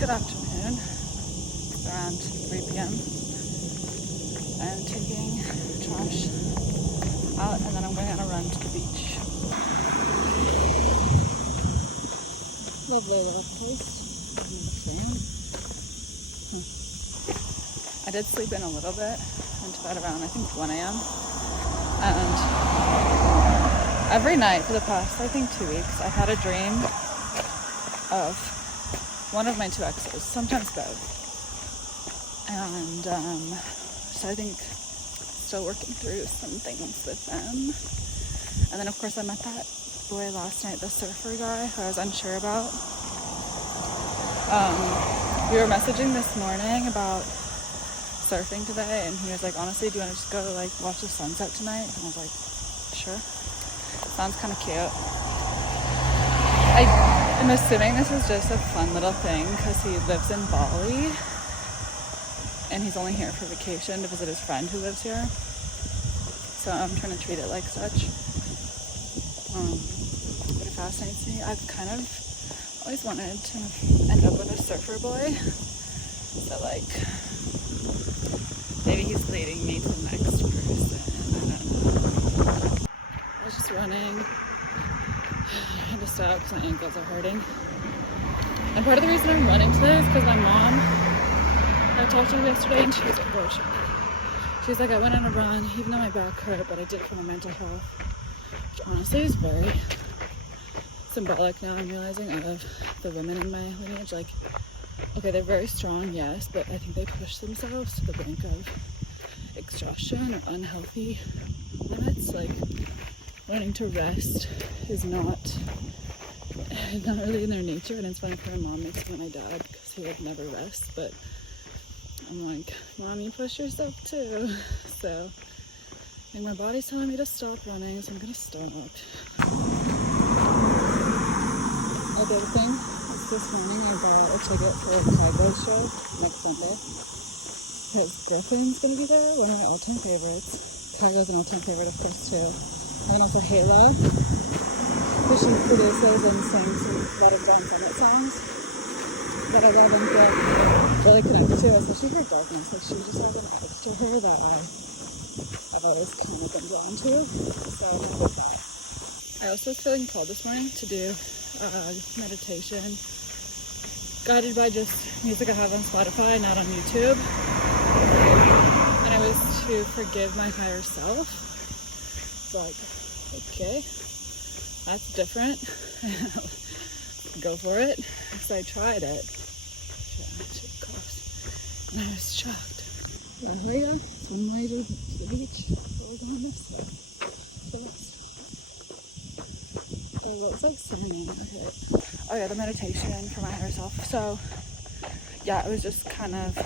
good afternoon. It's around 3 p.m. I'm taking trash out and then I'm going on a run to the beach. Lovely little place. I did sleep in a little bit. Went to bed around I think 1 a.m. And every night for the past I think 2 weeks I've had a dream of one of my two exes, sometimes both. And so I think still working through some things with them. And then of course I met that boy last night, the surfer guy who I was unsure about. We were messaging this morning about surfing today, and he was like, honestly, do you want to just go like watch the sunset tonight? And I was like, sure. Sounds kind of cute. I'm assuming this is just a fun little thing because he lives in Bali and he's only here for vacation to visit his friend who lives here. So I'm trying to treat it like such. But it fascinates me. I've kind of always wanted to end up with a surfer boy. So like, maybe he's leading me to the next person. I don't know. I was just running. I had to stop because my ankles are hurting. And part of the reason I'm running today is because my mom, I talked to her yesterday and she was like, well, she was like, I went on a run even though my back hurt, but I did it for my mental health. Which honestly is very symbolic now I'm realizing of the women in my lineage. Like, okay, they're very strong, yes, but I think they push themselves to the brink of exhaustion or unhealthy limits. Like, wanting to rest is not really in their nature, and it's funny for my mom makes fun of my dad because he would never rest, but I'm like, Mom, you push yourself too. So I think my body's telling me to stop running, so I'm gonna stop. The other thing is this morning I bought a ticket for a Kygo show next Sunday because Griffin's gonna be there, one of my all-time favorites. Kygo's an all-time favorite, of course, too. And then also Hayla, who she produces and sings a lot of John Summit songs that I love and feel really connected to, especially her darkness. Like, she just has an edge to her that I've always kind of been drawn to. So with that, I also was feeling called this morning to do meditation guided by just music I have on Spotify, not on YouTube. And it was to forgive my higher self. It's like, okay, that's different. Go for it. So I tried it. And I was shocked. La Jolla, it's one way to the beach. We're going this way. Oh, what was I saying? Okay. Oh yeah, the meditation for my higher self. So yeah, it was just kind of,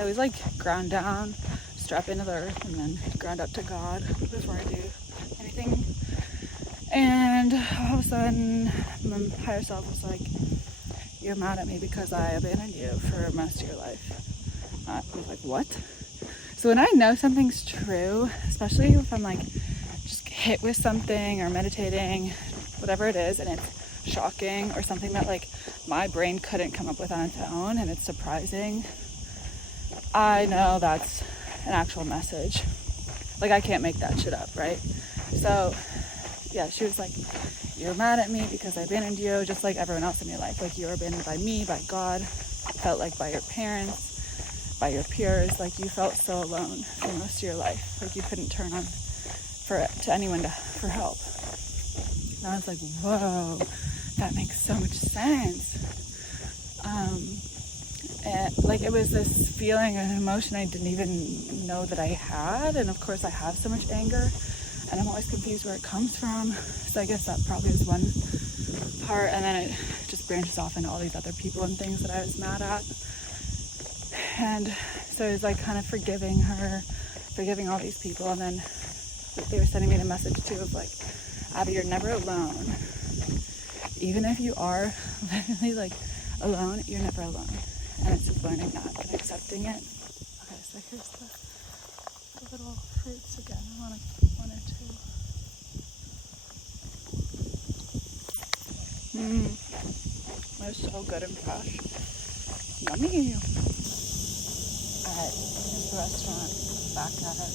I was like ground down, strap into the earth, and then ground up to God before I do anything. And all of a sudden, my higher self was like, you're mad at me because I abandoned you for most of your life. I was like, what? So when I know something's true, especially if I'm like just hit with something or meditating, whatever it is, and it's shocking or something that like my brain couldn't come up with on its own, and it's surprising, I know that's an actual message. Like, I can't make that shit up, right? So yeah, she was like, you're mad at me because I abandoned you, just like everyone else in your life. Like, you were abandoned by me, by God, felt like by your parents, by your peers. Like, you felt so alone for most of your life. Like, you couldn't turn on to anyone for help. And I was like, whoa, that makes so much sense. And like, it was this feeling and emotion I didn't even know that I had. And of course I have so much anger and I'm always confused where it comes from. So I guess that probably is one part. And then it just branches off into all these other people and things that I was mad at. And so it was like kind of forgiving her, forgiving all these people. And then they were sending me the message too of like, Abby, you're never alone. Even if you are literally like alone, you're never alone. And it's just learning that and accepting it. Okay, so here's the little fruits again. I want one or two. They're so good and fresh. yummy. At this restaurant, back at it.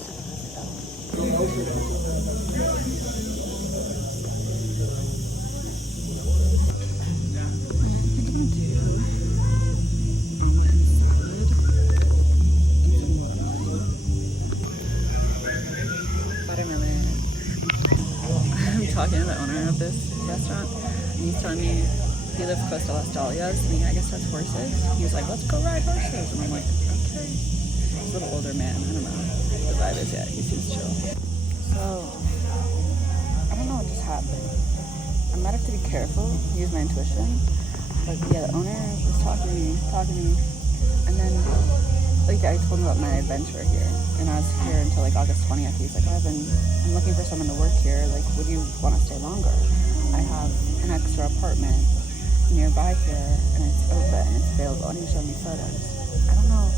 Super busy though. Talking to the owner of this restaurant, and he's telling me he lives close to Las Dahlias, and he, I guess, has horses. He was like, let's go ride horses. And I'm like, okay. He's a little older man. I don't know. The vibe is, yeah, he seems chill. So, I don't know what just happened. I might have to be careful, use my intuition. But yeah, the owner was talking to me. And then, like, I told him about my adventure here. And I was here until like August 20th. He's like, I'm looking for someone to work here. Like, would you want to stay longer? I have an extra apartment nearby here, and it's open, it's available, and he showed me photos. I don't know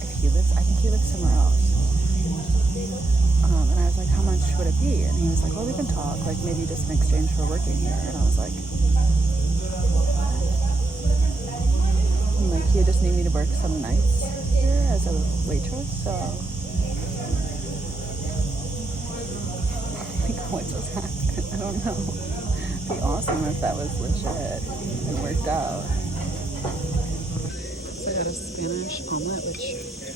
if he lives, I think he lives somewhere else. And I was like, how much would it be? And he was like, well, we can talk, like maybe just in exchange for working here. And I was like, he would just need me to work some nights here as a waitress, so like, what just happened? I don't know. It'd be awesome if that was legit and worked out. So I got a Spanish omelet, which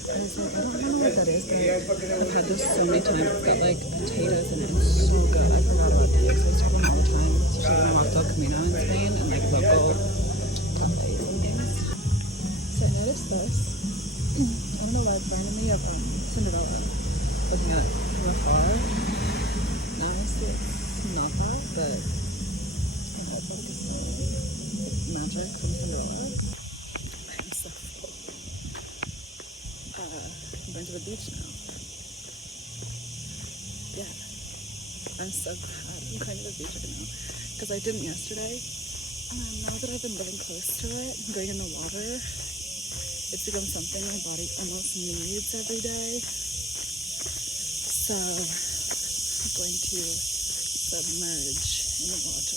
I was like, I don't know what that is, but I've had this so many times. It's got like potatoes in it. It's so good. I forgot about the eggs. I used to have them all the time, especially when I walked El Camino in Spain and like local cafes and things. So I noticed this. I don't know why it's reminding me of Cinderella. Looking at it from afar. Now honestly it's not that, but you know, it's like magic from Cinderella. I'm so full. I'm going to the beach now. Yeah. I'm so glad I'm going to the beach right now. Because I didn't yesterday. And now that I've been living close to it and going in the water, it's become something my body almost needs every day. So I'm going to submerge in the water.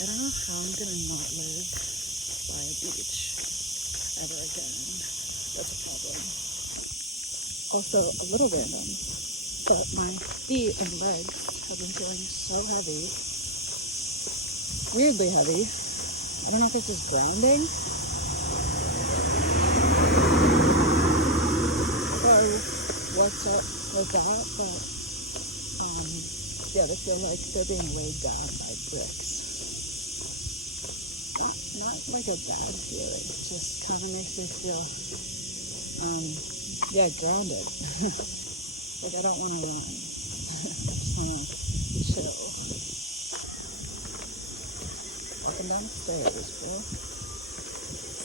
I don't know how I'm gonna not live by a beach ever again. That's a problem. Also, a little random, but my feet and legs have been feeling so heavy. Weirdly heavy. I don't know if this is grounding. What's up with that, but yeah, they feel like they're being weighed down by bricks. Not like a bad feeling, it just kind of makes me feel yeah, grounded. Like I don't want to run. I just want to chill. Walking down the stairs, bro.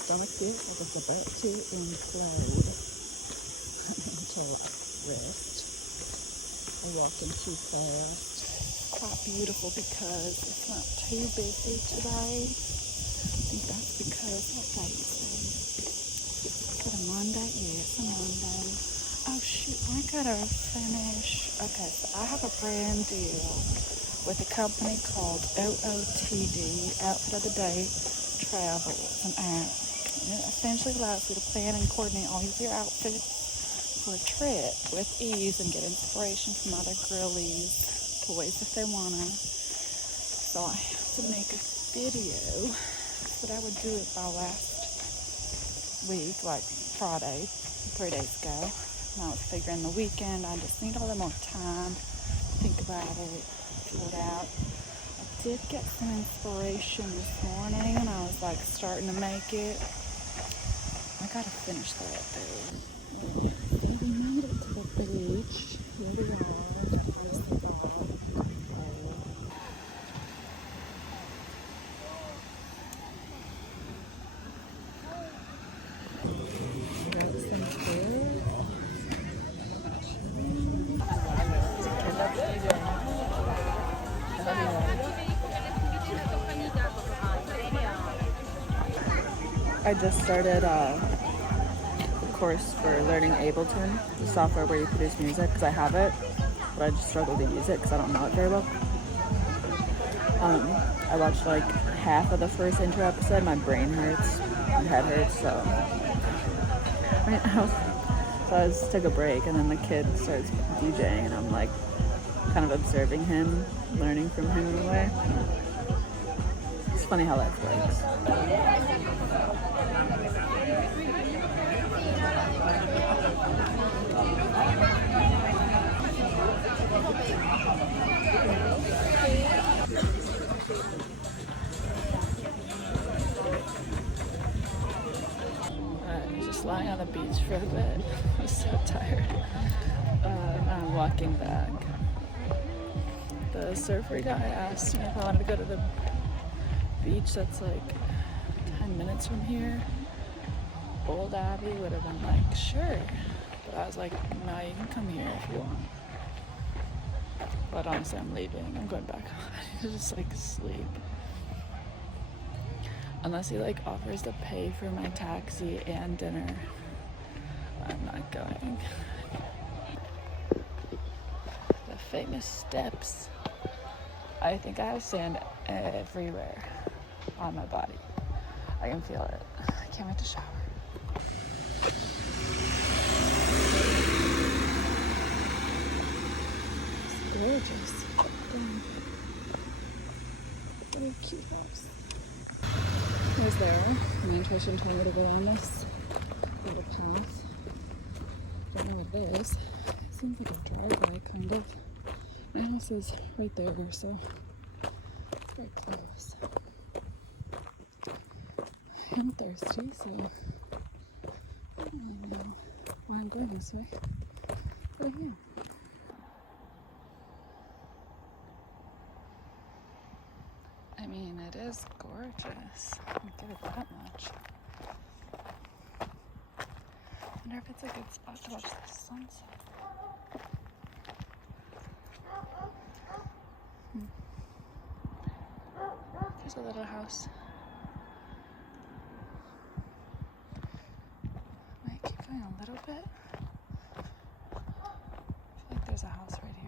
Stomach feels like it's about to implode. Wrist. I walked in too fast. Quite beautiful because it's not too busy today. I think that's because what day is it? Is it a Monday? Yeah, it's a Monday. Oh shoot, I gotta finish. Okay, so I have a brand deal with a company called OOTD, Outfit of the Day Travel. It's an app. It essentially allows you to plan and coordinate all of your outfits for a trip with ease and get inspiration from other girlies, boys if they wanna. So I have to make a video. Said I would do it by last week, like Friday, 3 days ago. Now it's figuring the weekend. I just need a little more time to think about it, figure it out. I did get some inspiration this morning and I was like starting to make it. I gotta finish that though. We made it to the beach. Here we are. There's the ball. Got some food. I just started course for learning Ableton, the software where you produce music, because I have it, but I just struggle to use it because I don't know it very well. I watched like half of the first intro episode. My brain hurts, my head hurts, so I was took a break, and then the kid starts DJing, and I'm like kind of observing him, learning from him in a way. It's funny how life works. Just lying on the beach for a bit. I was so tired. I'm walking back. The surfer guy asked me if I wanted to go to the beach that's like 10 minutes from here. Old Abby would have been like, sure. But I was like, no, you can come here if you want. But honestly, I'm leaving. I'm going back home. I need to just like sleep. Unless he like offers to pay for my taxi and dinner, I'm not going. The famous steps. I think I have sand everywhere on my body. I can feel it. I can't wait to shower. It's gorgeous. What a cute house. I was there. Me and Trishan told me to go down this little path. Don't know what it is. It seems like a driveway, kind of. My house is right there, so it's very close. I'm thirsty, so I don't know why I'm going this way. Oh, yeah. I mean, it is gorgeous. I'll give it that much. I wonder if it's a good spot to watch the sunset. There's a little house. Might keep going a little bit. I feel like there's a house right here.